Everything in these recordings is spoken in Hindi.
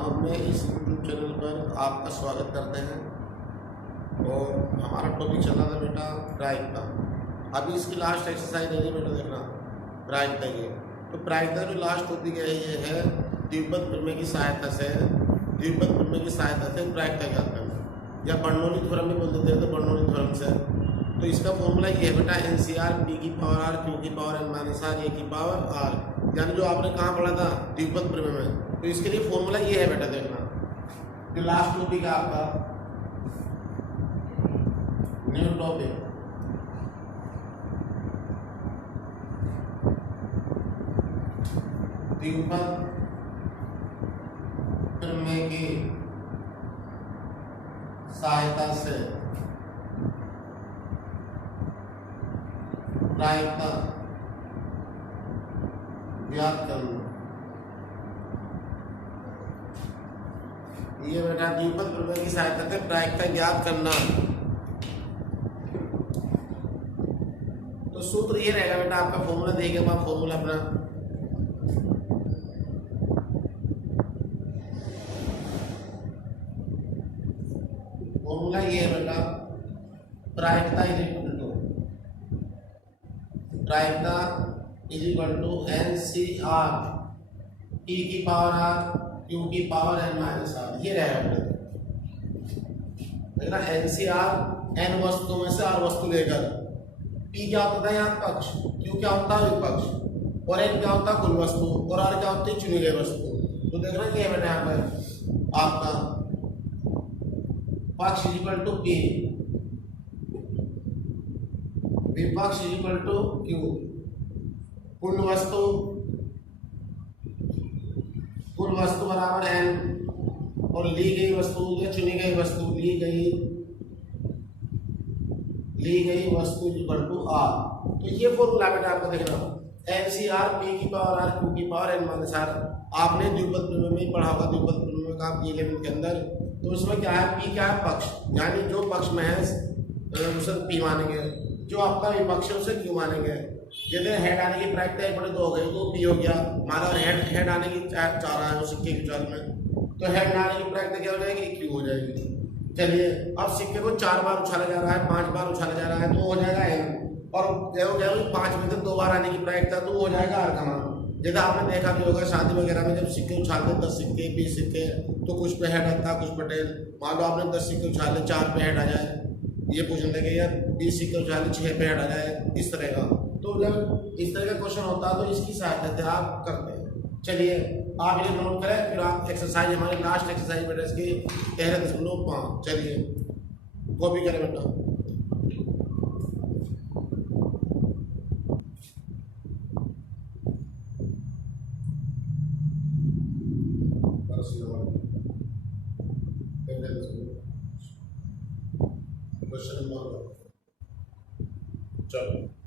हम अपने इस यूट्यूब चैनल पर आपका स्वागत करते हैं। और हमारा टॉपिक चला था बेटा प्रायिकता। अभी इसकी लास्ट एक्सरसाइज है बेटा, देखना प्रायिकता की। तो प्रायिकता जो लास्ट टॉपिक है ये है द्विपद प्रमेय की सहायता से प्रायिकता ज्ञात करना, या बर्नौली थ्योरम भी बोल देते हैं। तो बर्नौली थ्योरम से तो इसका फॉर्मूला ये है बेटा NCR P की पावर R Q की power N minus R A की पावर R, यानी जो आपने कहाँ पढ़ा था द्विपद प्रमेय में। तो इसके लिए फॉर्मूला ये है बेटा, देखना जो लास्ट टॉपिक है आपका न्यू टॉपिक। द्विपद प्रमेय की सहायता से प्रायिकता ज्ञात करना। ये बेटा द्विपद प्रमेय की सहायता से प्रायिकता ज्ञात करना। तो सूत्र ये रहेगा बेटा, आपका फॉर्मूला देखेगा आप फॉर्मूला अपना फॉर्मूला ये है बेटा, प्रायिकता is equal to NCR P की पावर R Q की पावर N माइनस R। ये रहेगा बेटा, NCR N वस्तु में से R वस्तु लेकर, P क्या होता था यहाँ पक्ष, Q क्या होता है विपक्ष, और N क्या होता है कुल वस्तु, और R क्या होती है चुनी गई वस्तु। तो देखना क्या है बेटा यहाँ पर आपका पक्ष इज इक्वल टू P, विपक्ष इज इक्वल टू Q, कुल वस्तु बराबर N, और ली गई वस्तु या चुनी गई वस्तु, ली गई वस्तु इज इक्वल टू R। तो ये फॉर्मूला बेटा आपको देखना, NCR P की पावर R Q की पावर N माइनस R। आपने द्विपद प्रमेय में ही पढ़ा होगा, द्विपद प्रमेय का आप E11 के अंदर। तो उसमें क्या है, P क्या है पक्ष, यानी जो पक्ष में है उसे P मानेंगे, जो आपका विपक्ष है उसे Q मानेंगे। जैसे हेड आने की प्रायिकता 1/2 हो गई तो P हो गया हमारा, हेड आने की चाह रहा है वो सिक्के की चाल में, तो हेड आने की प्रायिकता क्या हो जाएगी, Q हो जाएगी। चलिए अब सिक्के को 4 बार उछाला जा रहा है, 5 बार उछाला जा रहा है, तो हो जाएगा N, और हो जाएगा 5 में से 2 बार आने की प्रायिकता, तो हो जाएगा R का मान। जैसे आपने देखा भी होगा शादी वगैरह में जब सिक्के उछालते 10 सिक्के 20 सिक्के, तो कुछ पे हेड आता है कुछ पे टेल। मान लो आपने 10 सिक्के उछाले 4 पे हेड आ जाए, ये पूछने लगे यार 20 सिक्के उछाले 6 पे हेड आ जाए, इस तरह का। तो जब इस तरह का क्वेश्चन होता है तो इसकी सहायता से आप करते हैं। चलिए आप ये नोट करें, फिर आप एक्सरसाइज हमारी लास्ट एक्सरसाइज बेटा इसकी 13.5। चलिए कॉपी करें बेटा।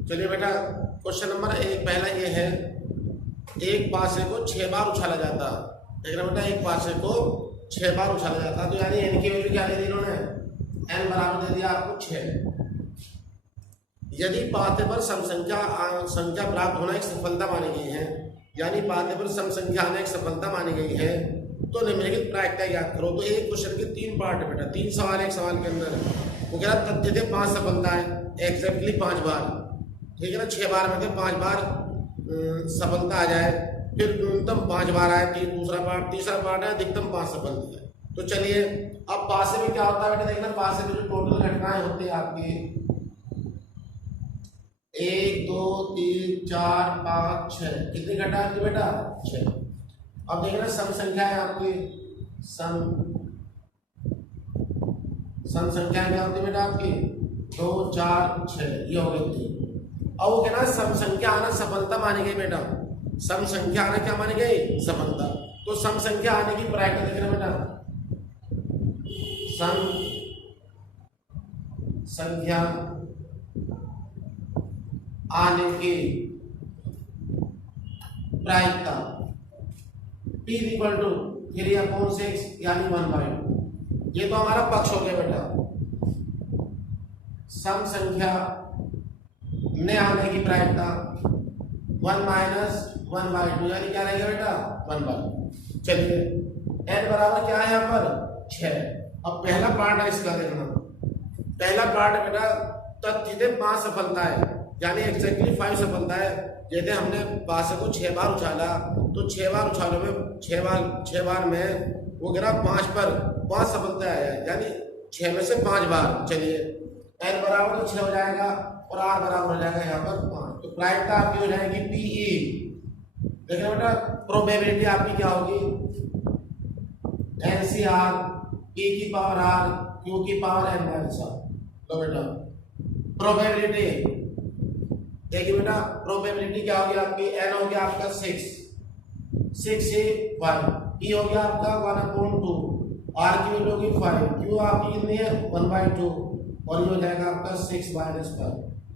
चलिए बेटा क्वेश्चन नंबर 1 पहला ये है, एक पासे को 6 बार उछाला जाता है। देखना बेटा, एक पासे को 6 बार उछाला जाता है, तो यानी n की वैल्यू क्या दे दी इन्होंने, n बराबर दे दिया आपको 6। यदि पाते पर संख्या प्राप्त होना एक सफलता मानी गई है, यानी पाते पर सम संख्या आना एक सफलता मानी गई है, तो निम्नलिखित प्रायिकता याद करो। तो एक क्वेश्चन के 3 पार्ट है बेटा, 3 सवाल एक सवाल के अंदर। वो कह रहा तथ्य थे 5 सफलता है, एग्जैक्टली 5 बार, ठीक है ना। 6 बार में से 5 बार सफलता आ जाए, फिर न्यूनतम 5 बार आए, तीसरा पार्ट है अधिकतम 5 सफलता है। तो चलिए अब पासे में क्या होता है बेटा, देखना पासे में जो टोटल घटनाएं होती है आपकी 1 2 3 4 5 6, कितनी घटना होती है बेटा 6। अब देखना सम संख्या है आपकी, सम संख्या क्या होती है बेटा आपकी 2 4 6, ये हो गई 3। अब वो कहना सम संख्या आना सफलता मानी गई बेटा, सम संख्या आना क्या मानी गई, सफलता। तो सम संख्या आने की प्रायिकता देखना बेटा, सम संख्या आने की प्रायिकता P इक्वल टू 3/6 यानी 1/2। ये तो हमारा पक्ष हो गया बेटा। सम संख्या ने आने की प्रायिकता 1 - 1/2 यानी क्या रहेगा बेटा 1/2। चलिए n बराबर क्या है यहाँ पर 6। अब पहला पार्ट है इसका देखना, पहला पार्ट बेटा तथ्य थे 5 सफलता है, यानी एक्जैक्टली 5 सफलता है। जैसे हमने बासे को 6 बार उछाला तो 6 बार उछालों में 6 बार में वो गिरा 5 पर 5 सफलता आया, यानी 6 में से 5 बार। चलिए n बराबर तो 6 हो जाएगा और r बराबर हो जाएगा यहाँ पर 5, तो प्रायिकता आपकी हो जाएगी PE। देखिए बेटा प्रोबेबिलिटी आपकी क्या होगी, NCR P की पावर R Q की पावर n माइनस R। तो बेटा प्रोबेबिलिटी देखिए बेटा प्रोबेबिलिटी क्या होगी आपकी, n हो गया आपका 6 से 1, E हो गया आपका 1/2, R की वैल्यू होगी 5, Q आपकी कितनी है 1/2 और ये हो जाएगा आपका 6 - 5।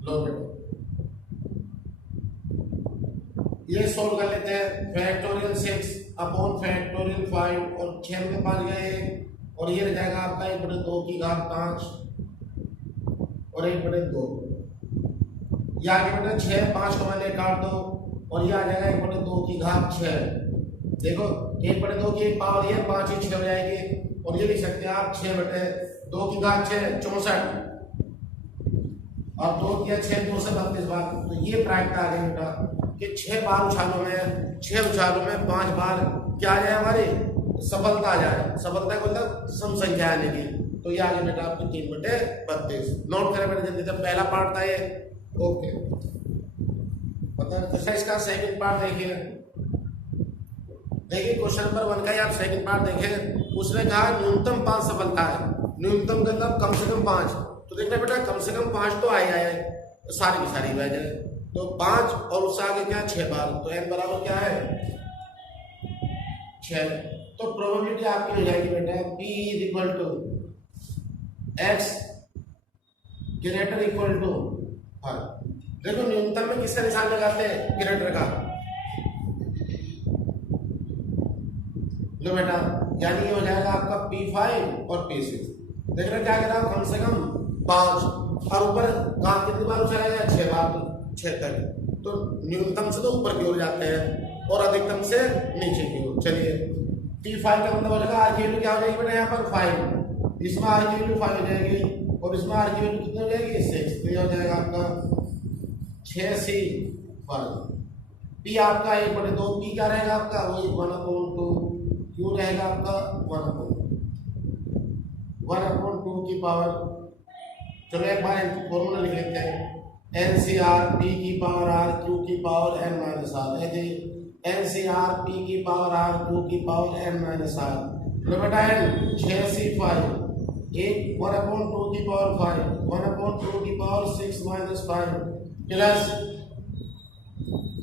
लो बेटा ये सोल्व कर लेते हैं। फैक्टोरियल 6 अपॉन फैक्टोरियल 5 और 6 में 5 गए और ये रह जाएगा आपका 1/2 की घात 5 और 1/2। ये आगे बेटा 6 5 को मैंने काट दो और ये आ जाएगा 1/2 की घात 6। देखो 1/2 की पावर ये 5 ही 6 हो जाएगी और ये लिख सकते हैं आप 6/2 की घात 6 64 और 2 किया 6 2 से 32 बार। तो ये प्रायिकता आ गई बेटा कि 6 बार उछालों में 5 बार क्या आ जाए हमारी सफलता आ जाए। सफलता को मतलब सम संख्या आने की, तो ये आ गया बेटा आपकी 3/32। नोट करें बेटा जल्दी, जब पहला पार्ट था ये ओके पता है। इसका सेकंड पार्ट देखिए, क्वेश्चन नंबर 1 का ही आप सेकंड पार्ट देखें। उसने कहा न्यूनतम 5 सफलता है, न्यूनतम का मतलब कम से कम 5। तो देखना बेटा कम से कम 5 तो आए सारी की सारी वजह, तो 5 और उससे आगे क्या 6 बार, तो n बराबर क्या है 6। तो प्रोबेबिलिटी आपकी हो जाएगी बेटा P = x greater equal to r। देखो न्यूनतम में किसका निशान लगाते हैं, ग्रेटर का। लो बेटा यानी ये हो जाएगा आपका P5 और P6। देख रहे क्या कह रहा हूं, कम से कम 5 और ऊपर काम कितनी बार उछाला गया 6 बार, तो 6 तक। तो न्यूनतम से तो ऊपर की ओर जाते हैं और अधिकतम से नीचे की ओर। चलिए P5 का मतलब हो जाएगा R की वैल्यू क्या हो जाएगी बेटा यहाँ पर 5, इसमें R की वैल्यू 5 हो जाएगी और इसमें R की वैल्यू कितनी हो जाएगी 6, तो ये हो जाएगा आपका 6C वर्ग। P आपका 1/2, P क्या रहेगा आपका वही 1/2, Q रहेगा आपका 1/2 की पावर। चलो एक बार फॉर्मूला लिख लेते हैं, NCR P की पावर R Q की पावर n - R। ऐसे NCR P की पावर R Q की पावर n - R। लो बेटा n 6C5 1/2 की पावर 5 1/2 की पावर 6 - 5 प्लस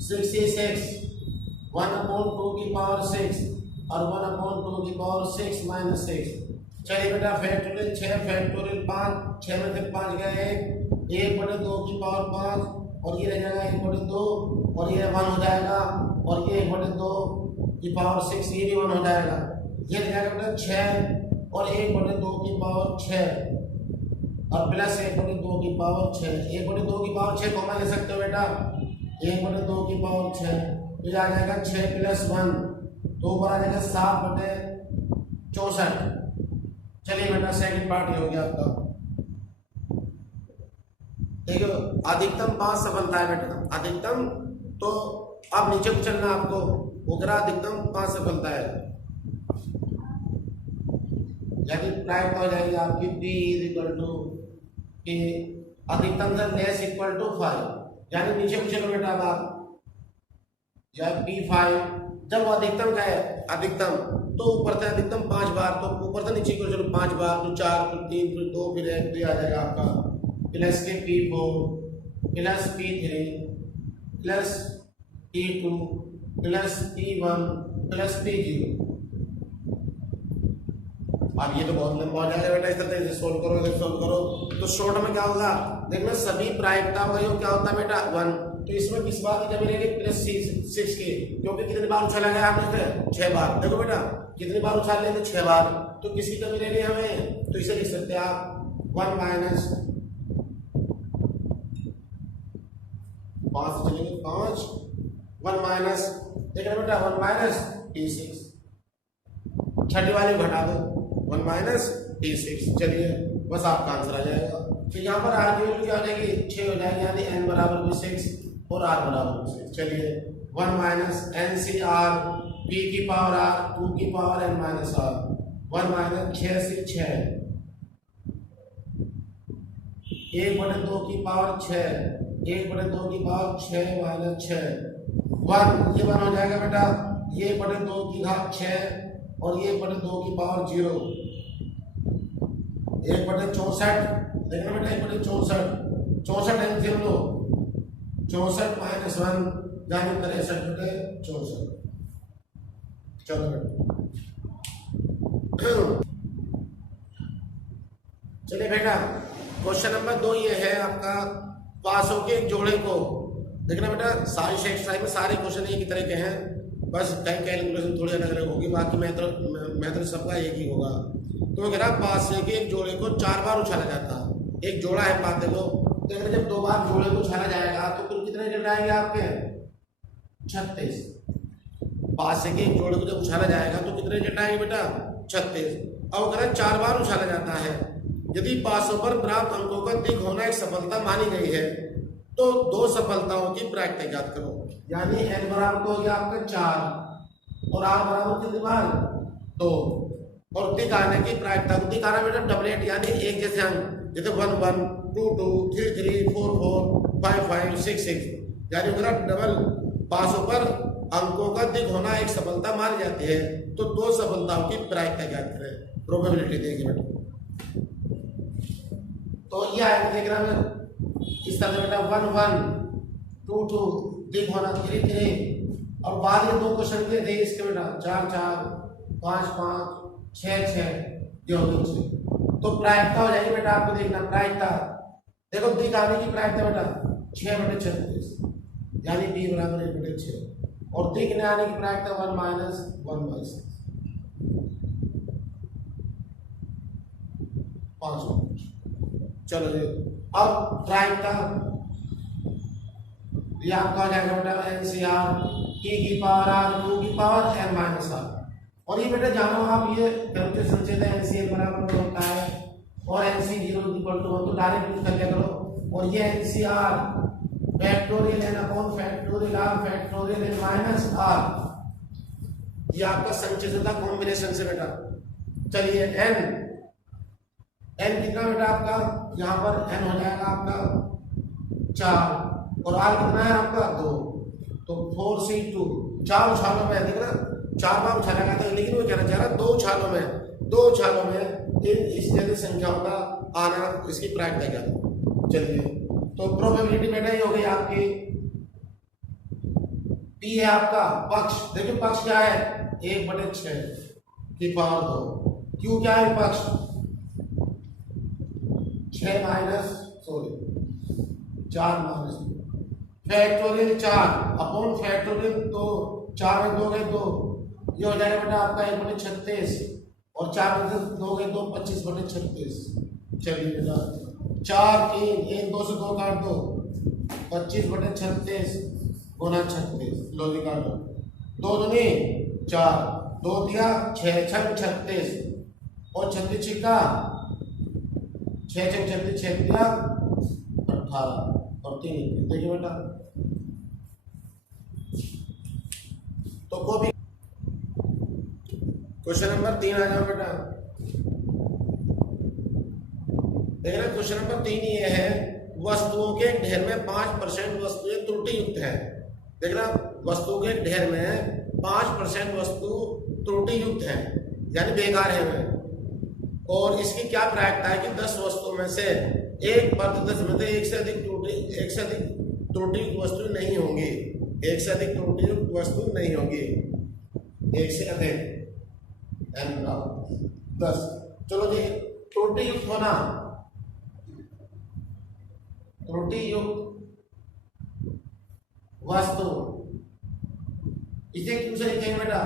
66 1/2 की पावर 6 और 1/2 की पावर 6 - 6। चलिए बेटा फैक्टोरियल 6 फैक्टोरियल 5, 6 में से 5 गए 1/2 की पावर 5 और ये रह जाएगा 1/2 और ये 1 हो जाएगा और ये 1/2 की पावर 6 ये भी 1 हो जाएगा। ये रह जाएगा बेटा 6 और 1/2 की पावर 6 और प्लस 1/2 की पावर 6। 1/2 की पावर 6 कॉमन ले सकते हो बेटा, 1/2 की पावर 6 तो ये आ जाएगा 6 + 1 तो ऊपर आ जाएगा 7/64। चलिए बेटा सेकंड पार्ट ये हो गया आपका। देखो अधिकतम 5 सफलता है बेटा, अधिकतम तो अब नीचे को चलना आपको, उगरा अधिकतम 5 सफलता है, यानी प्राइम हो जाएगी आपकी P = अधिकतम से लेस इक्वल टू 5, यानी नीचे को चलो बेटा आप या P5 जब अधिकतम का है अधिकतम तो ऊपर से अधिकतम 5 बार, तो ऊपर से नीचे को चलो 5 बार, तो 4 फिर 3 फिर 2 फिर 1 तो आ जाएगा आपका प्लस के P4 plus P3 plus P2 plus P1 plus P0। अब ये तो बहुत लंबा हो जाएगा बेटा, इस तरह से सोल्व करो तो शॉर्ट में क्या होगा देखना, सभी प्रायिकता का योग क्या होता है बेटा 1। तो इसमें किस बात की कमी रहेगी +6 की, क्योंकि कितनी बार उछाला गया आपने 6 बार। देखो बेटा कितनी बार उछाल लेते 6 बार, तो किसकी कमी रहेगी हमें, तो इसे लिख सकते हैं आप 1 - 5 चलेंगे 5 1 - देख रहे बेटा 1 - P6 छठी वाली घटा दो 1 माइनस T6। चलिए बस आपका आंसर आ जाएगा। तो यहाँ पर आर की वैल्यू क्या हो जाएगी 6 हो जाएगी, यानी n बराबर भी 6 और r बराबर भी 6। चलिए 1 माइनस NCR p की पावर r 2 की power n minus r 1 minus 6 से 6 1/2 की पावर 6 1/2 की पावर 6 माइनस 6 1 ये 1 हो जाएगा बेटा, ये 1/2 की घात 6 और ये 1/2 की पावर 0 1/64 देखना बेटा 1/64 एलसीएम लो 64 माइनस 1 यानी 63/64। चलो चलिए बेटा क्वेश्चन नंबर 2 ये है आपका, पासों के एक जोड़े को देखना बेटा, सारी एक्सरसाइज में सारे क्वेश्चन एक ही तरह के हैं, बस कहीं कैलकुलेशन थोड़ी अलग अलग होगी, बाकी मेथड सबका एक ही होगा। तो कह रहा पासे के एक जोड़े को 4 बार उछाला जाता है, एक जोड़ा है पाते को, तो जब 2 बार जोड़े को उछाला जाएगा तो कुल कितने रिजल्ट आएंगे आपके 36। पासे के एक जोड़े को जब उछाला जाएगा तो कितने रिजल्ट आएंगे बेटा 36। अब कह रहा 4 बार उछाला जाता है, यदि पासों पर प्राप्त अंकों का दिख होना एक सफलता मानी गई है तो 2 सफलताओं की प्रायिकता ज्ञात करो। यानी n बराबर हो गया आपका 4 और r बराबर कितनी बार 2 और दिख आने की प्रायिकता को दिखाना बेटा डबलेट, यानी एक जैसे अंक, जैसे 1 1 2 2 3 3 4 4 5 5 6 6, यानी अगर डबल पासों पर अंकों का दिख होना एक सफलता मानी जाती है तो 2 सफलताओं की प्रायिकता ज्ञात करें, प्रोबेबिलिटी देगी बेटा। तो यह है देख रहा है इस तरह बेटा 1 1 2 2 दिख होना 3 3 और बाद में 2 क्वेश्चन के थे इसके बेटा 4 4 5 5 6 6 जो होगी, तो प्रायिकता हो जाएगी बेटा, आपको देखना प्रायिकता देखो, दिख आने की प्रायिकता बेटा 6/36 यानी b बराबर 1/6 और दिख न आने की प्रायिकता 1 माइनस 1/6 5। चलो जी अब प्रायिकता ये आपका हो जाएगा बेटा NCR k की पावर r 2 की पावर n माइनस r, और ये बेटा जानो आप ये कैलकुलेशन से NCL बराबर होता है और NC 0 इक्वल टू 1 तो डायरेक्ट यूज कर लिया करो, और ये NCR factorial n upon factorial r factorial n minus r, ये आपका संचित कॉम्बिनेशन से बेटा। चलिए n कितना बेटा आपका, यहाँ पर n हो जाएगा आपका 4 और r कितना है आपका 2, तो 4C2 4 उछालों में देख रहा 4 बार उछाला गया था, लेकिन वो कहना चाह रहा 2 उछालों में इन इस जैसी संख्याओं का आना इसकी प्रायिकता क्या है। चलिए तो प्रोबेबिलिटी बेटा ये हो गई आपकी, p है आपका पक्ष, देखिए पक्ष क्या है 1/6 की पावर 2, q क्या है पक्ष 6 minus 4 minus factorial 4 upon factorial 2, 4 में 2 गए 2, ये हो जाएगा बेटा आपका 1/36 और 4 में 2 गए 2 25/36। चलिए बेटा 4 3 1 2 से 2 काट दो 25/36 गुना 36, लो निकाल लो 2 दूनी 4 2 दिया 6 6 36 और 36 छिक्का 6 6 36 6 दिया 18 और 3 देखिए बेटा। तो को भी क्वेश्चन नंबर 3 आ जाओ बेटा, देखना क्वेश्चन नंबर 3 ये है, वस्तुओं के ढेर में 5% वस्तुएं त्रुटि युक्त है। देखना वस्तुओं के ढेर में 5% वस्तु त्रुटि युक्त है यानी बेकार है वे, और इसकी क्या प्रायिकता है कि 10 वस्तुओं में से एक पर 10 में से एक से अधिक त्रुटि वस्तु नहीं होंगी, एक से अधिक त्रुटि वस्तु नहीं होगी, एक से अधिक n 10। चलो जी त्रुटि युक्त होना, त्रुटि युक्त वस्तु इसे क्यों से लिखेंगे बेटा,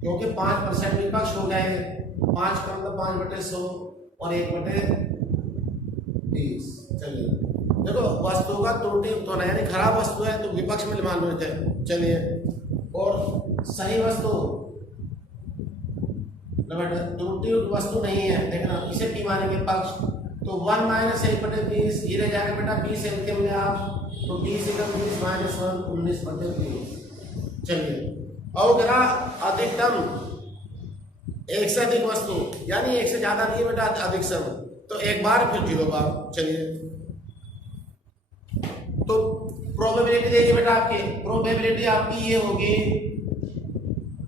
क्योंकि 5% विपक्ष हो गए, 5 का मतलब 5/100 और 1/20। चलिए देखो वस्तु का त्रुटि युक्त होना यानी खराब वस्तु है तो विपक्ष में मान लेते हैं। चलिए और सही वस्तु तो बेटा त्रुटि वस्तु नहीं है, देखना इसे p मानेंगे पक्ष, तो 1 माइनस 1/20 ये रह जाएगा बेटा 20 एलसीएम में आप, तो 20 एकम 20 माइनस 1 19/20। चलिए और करा अधिकतम एक से अधिक वस्तु, यानी एक से ज्यादा नहीं बेटा अधिक सम, तो एक बार फिर 0 बार। चलिए तो प्रोबेबिलिटी देखिए बेटा, आपकी प्रोबेबिलिटी आपकी ये होगी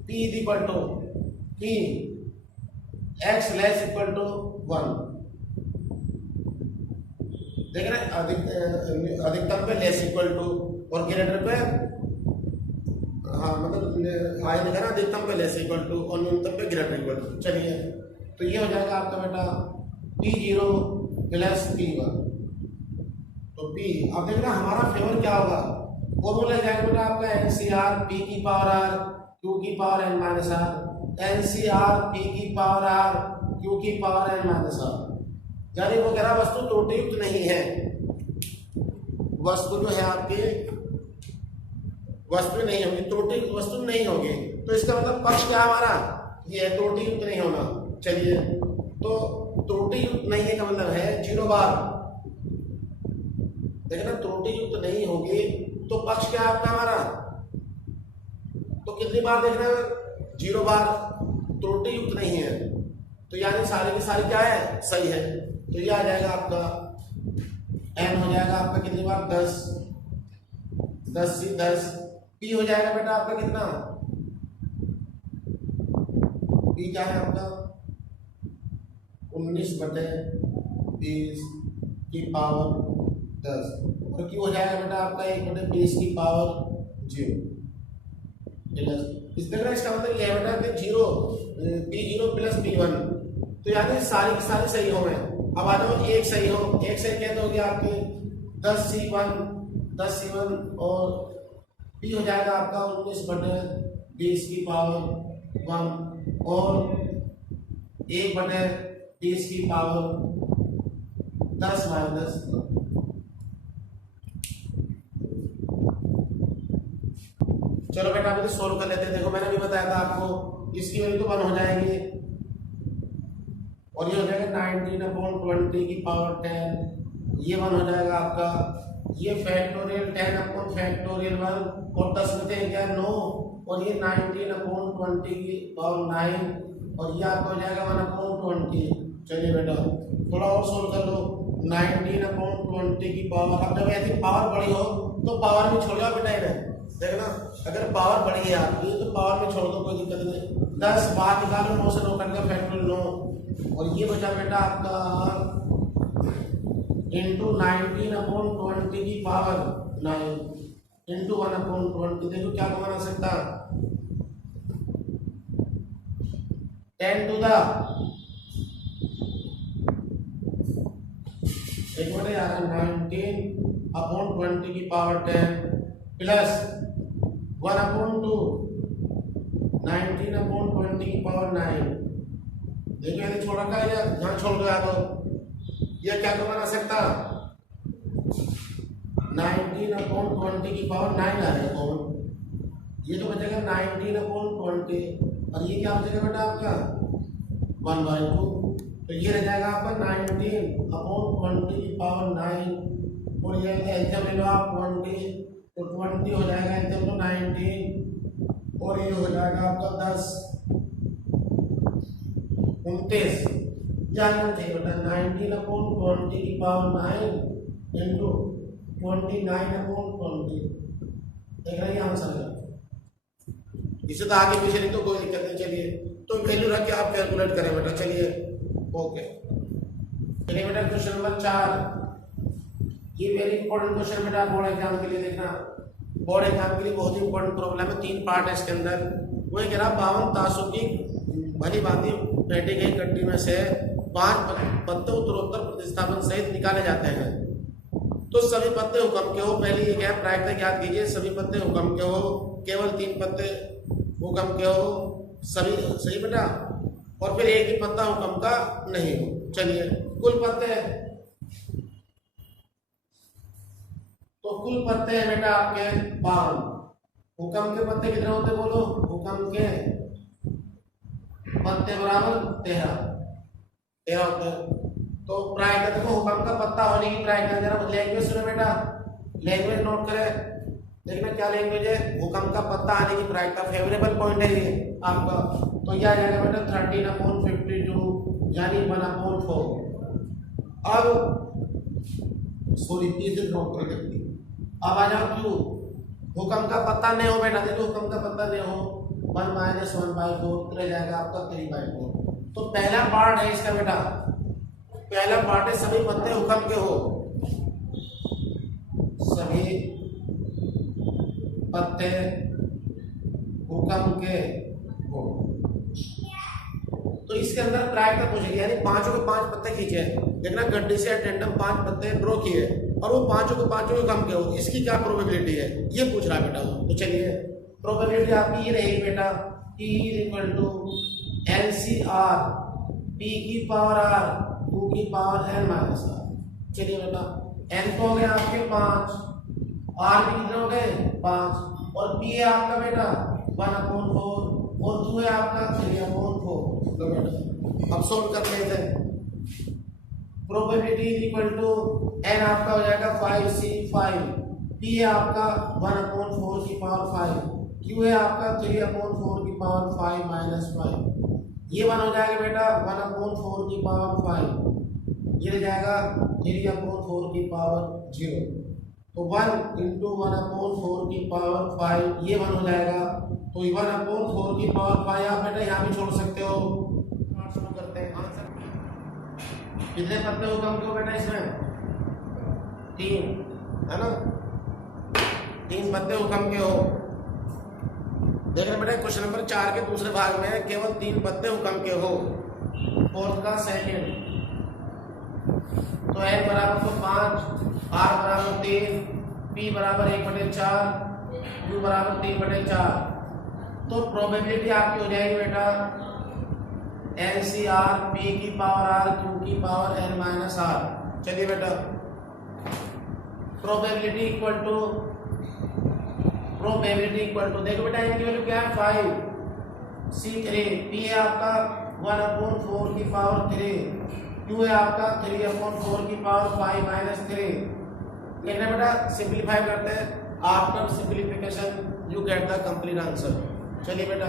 p equal to p x less equal to 1, देख रहे हैं अधिकतम पे लेस इक्वल टू और ग्रेटर पे, हाँ मतलब आई लिखा ना, अधिकतम पे लेस इक्वल टू और न्यूनतम पे ग्रेटर इक्वल टू। चलिए तो ये हो जाएगा आपका बेटा p0 प्लस p1, तो p अब देखना हमारा फेवर क्या होगा, फॉर्मूला जाएगा बेटा आपका NCR p की पावर r q की power n minus r, NCR p की पावर r q की पावर n माइनस r, यानी वो कह रहा वस्तु त्रुटियुक्त नहीं है, वस्तु जो है आपकी वस्तु नहीं होगी, त्रुटियुक्त वस्तु नहीं होगी, तो इसका मतलब पक्ष क्या हमारा ये त्रुटियुक्त नहीं होना। चलिए तो त्रुटियुक्त नहीं है का मतलब है 0 बार, देखना त्रुटियुक्त नहीं होगी तो पक्ष क्या है आपका हमारा, तो कितनी बार देखना 0 बार, त्रुटियुक्त नहीं है, तो यानी सारी की सारी क्या है सही है, तो ये आ जाएगा आपका n हो जाएगा आपका कितनी बार 10, 10 से 10, p हो जाएगा बेटा आपका कितना, p क्या है आपका 19/20 की पावर 10, और q हो जाएगा बेटा आपका 1/20 की पावर 0 प्लस, इस तरह इसका मतलब ये है बेटा कि 0 p0 प्लस p1, तो यानी सारी की सारी सही हो गए। अब आ जाओ एक सही हो, एक सही कहते हो गया आपके 10C1 और p हो जाएगा आपका 19/20 की पावर 1 और 1/20 की पावर 10 माइनस। चलो बेटा अभी तो सोल्व कर लेते हैं, देखो मैंने भी बताया था आपको इसकी वैल्यू तो 1 हो जाएगी और ये हो जाएगा 19/20 की पावर 10, ये 1 हो जाएगा आपका, ये फैक्टोरियल 10/(1) और 10 में थे क्या 9, और ये 19/20 की पावर 9 और ये आपका हो जाएगा 1/20। चलिए बेटा थोड़ा और सोल्व कर लो, 19/20 की पावर, अब जब ऐसी पावर बड़ी हो तो पावर में छोड़ जाओ बेटा, इन्हें देखना अगर पावर बड़ी है आपकी तो पावर में छोड़ दो, कोई दिक्कत नहीं, 10 बाहर निकालो, 9 से 9 कट का फैक्टोरियल 9, और ये बचा बेटा आपका इंटू 19/20 की पावर 9 इंटू 1/20, देखो क्या बना सकता 10 टू द 19/20 की पावर 10 प्लस 1/2 19/20 की पावर 9, देखो यदि छोड़ रखा है या यहाँ छोड़ गया तो यह क्या बना सकता 19/20 की पावर 9 आ जाएगा, ये तो बचेगा 19/20 और ये क्या बचेगा बेटा आपका 1/2, तो ये रह जाएगा आपका 19/20 की पावर 9 और ये एल्सियम ले लो आप 20, तो 20 हो जाएगा एल्सियम तो 19 और ये हो जाएगा आपका 10 29, जानना चाहिए बेटा 19/20 की पावर 9 इंटू 29/20, देख रहे हैं आंसर है, इसे तो आगे पीछे नहीं तो कोई दिक्कत नहीं। चलिए तो वैल्यू रख के आप कैलकुलेट करें बेटा, चलिए ओके। चलिए बेटा क्वेश्चन नंबर 4, ये वेरी इंपॉर्टेंट क्वेश्चन बेटा बोर्ड एग्जाम के लिए, देखना बोर्ड एग्जाम के लिए बहुत ही इंपॉर्टेंट प्रॉब्लम है, 3 पार्ट है इसके अंदर। वो कह रहा 52 तासों की भली भांति फेंटी गई कट्टी में से 5 पत्ते उत्तरोत्तर प्रतिस्थापन सहित निकाले जाते हैं, तो सभी पत्ते हुक्म के हो, पहले ये क्या प्रायिकता याद कीजिए, सभी पत्ते हुक्म के हो, केवल 3 पत्ते हुक्म के हो, सभी सही बेटा, और फिर एक ही पत्ता हुक्म का नहीं हो। चलिए कुल पत्ते, तो कुल पत्ते हैं बेटा आपके 52, हुक्म के पत्ते कितने होते बोलो, हुक्म के पत्ते बराबर 13 होते हैं। तो प्रायिकता देखो, हुक्म का पत्ता होने की प्रायिकता जरा लैंग्वेज सुनो बेटा, लैंग्वेज नोट करें। देखना क्या लैंग्वेज है, हुक्म का पत्ता आने की प्रायिकता, फेवरेबल पॉइंट है ये आपका। तो यह आ जाएगा बेटा 13/52 यानी 1/4। अब सॉरी इसे नोट कर लेते। अब आ जाओ क्यू, हुक्म का पत्ता नहीं हो बेटा, देखो हुक्म का पत्ता नहीं हो 1 - 1/4 रह जाएगा आपका 3/4। तो पहला पार्ट है इसका बेटा, पहला पार्ट है सभी पत्ते हुक्म के हो, सभी पत्ते हुक्म के हो। तो इसके अंदर प्रायिकता पूछेगी, यानी पांचों के 5 पत्ते खींचे, देखना गड्डी से अटेंडम 5 पत्ते ड्रॉ किए और वो पांचों के पांचों हुक्म के हो, इसकी क्या प्रोबेबिलिटी है ये पूछ रहा है बेटा वो। तो चलिए प्रोबेबिलिटी आपकी ये रहेगी बेटा, P = LCR P⁻r Q⁻n - r। चलिए बेटा n तो हो गया आपके 5, r भी कितने हो गए 5, और p है आपका बेटा 1/4 और q है आपका 3/4। लो बेटा अब सोल्व कर लेते हैं। प्रोबेबिलिटी = n आपका हो जाएगा 5C5, p है आपका 1/4⁵, q है आपका 3/4⁵ - 5। ये 1 हो जाएगा बेटा 1/4⁵, ये रह जाएगा 3/4⁵। तो 1 × 1/4⁵ ये 1 हो जाएगा। तो 1/4⁵ आप बेटा यहाँ भी छोड़ सकते हो। शुरू करते हैं आंसर। कितने पत्ते हुक्म के हो बेटा इसमें 3 है ना, 3 पत्ते हुक्म के हो। देखना बेटा क्वेश्चन नंबर 4 के दूसरे भाग में केवल 3 पत्ते हुक्म के हो, फोर्थ का सेकंड। तो n बराबर तो 5, r बराबर 3, p बराबर 1/4, q बराबर 3/4। तो प्रोबेबिलिटी आपकी हो जाएगी बेटा LCR P⁻r Q⁻n - r। चलिए बेटा प्रोबेबिलिटी इक्वल टू देखो बेटा इनकी वैल्यू क्या है 5, C3, P है आपका 1/4⁵, Q है आपका 3/4⁵ - 3। लिखना बेटा सिंपलीफाई करते हैं, after simplification you get the complete answer. चलिए बेटा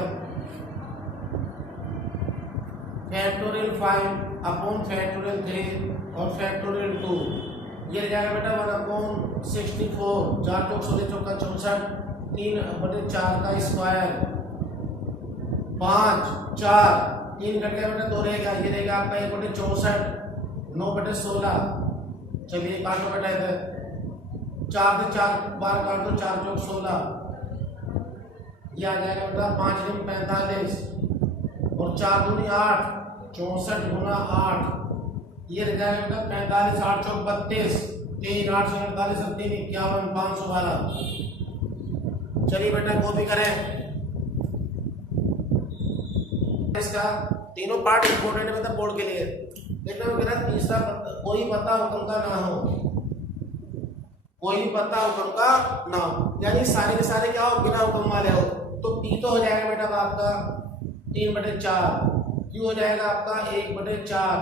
फैक्टोरियल 5/3 और फैक्टोरियल 2 ये रह जाएगा बेटा 1/64, 4 × 16 = 64, 3/4 का स्क्वायर, 5 4 3 कट गया बेटा 2 रहेगा, ये रहेगा आपका 1/64, 9/16। चलिए काटो बेटा इधर, 4 से 4 बार काट दो, 4 × 16 ये आ जाएगा बेटा 5 × 45 और 4 दूनी 8, 64 × 8 ये रह जाएगा बेटा 45, 8 × 32, 3 8 × 48 3 51, 512। चलिए बेटा कॉपी करें इसका, तीनों पार्ट इंपोर्टेंट है मतलब बोर्ड के लिए। देखना मेरा तीसरा पत्ता, कोई पत्ता हुक्म का ना हो, कोई भी पत्ता हुक्म का ना हो, यानी सारे के सारे क्या हो बिना हुक्म वाले हो। तो P तो हो जाएगा बेटा आपका 3/4, Q हो जाएगा आपका 1/4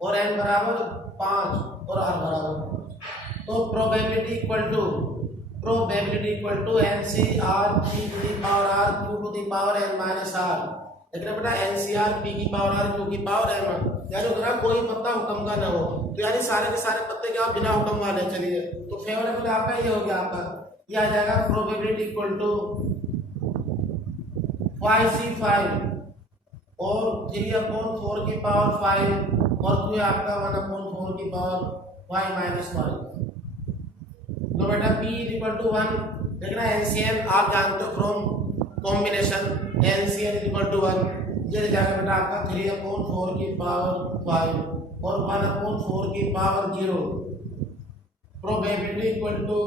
और n बराबर 5 और r बराबर। तो probability equal to LCR P⁻r Q⁻n - r। देखना बेटा LCR P⁻r Q⁻n, यानी अगर कोई पत्ता हुक्म का ना हो तो यानी सारे के सारे पत्ते क्या बिना हुक्म वाले। चलिए तो फेवरेबल आपका ये हो गया, आपका ये आ जाएगा प्रोबेबिलिटी इक्वल टू 5C5 और 3/4⁵ और Q आपका 1/4⁵ तो बेटा P = 1। देखना LCM आप जानते हो फ्रॉम कॉम्बिनेशन, LCM = 1 ये जाएगा बेटा आपका 3/4⁵ और 1/4⁵. प्रोबेबिलिटी इक्वल टू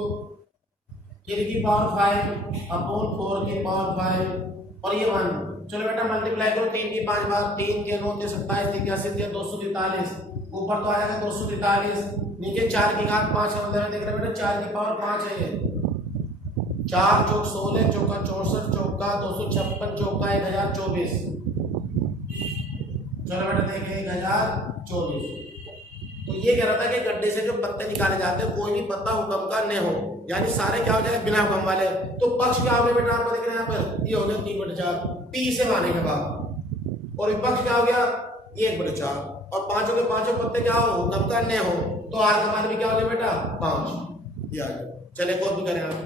3/5/4⁵ और ये 1। चलो बेटा मल्टीप्लाई करो 3 की 5 बार, 3 के 9 के 27 3 के 80 243, ऊपर तो आ जाएगा 243, नीचे 4 की घात 5 का मतलब देख रहे बेटा 4 की पावर 5 है ये। 4 चौक 16 चौका 64 चौका 256 चौका 1024। चलो बेटा देखें 1024। तो ये कह रहा था कि गड्ढे से जो पत्ते निकाले जाते हैं कोई भी पत्ता हुक्म का न हो, यानी सारे क्या हो जाए बिना हुक्म वाले। तो पक्ष क्या हो गया बेटा आपको देख रहे हैं यहाँ पर, ये हो गया 3/4 पी से माने के बाद, और विपक्ष क्या हो गया 1/4, और पांचों के पांचों पत्ते क्या हो हुक्म का न हो, तो आर का मान भी क्या हो गया बेटा 5। ये आ गया। चले कॉपी करें आप।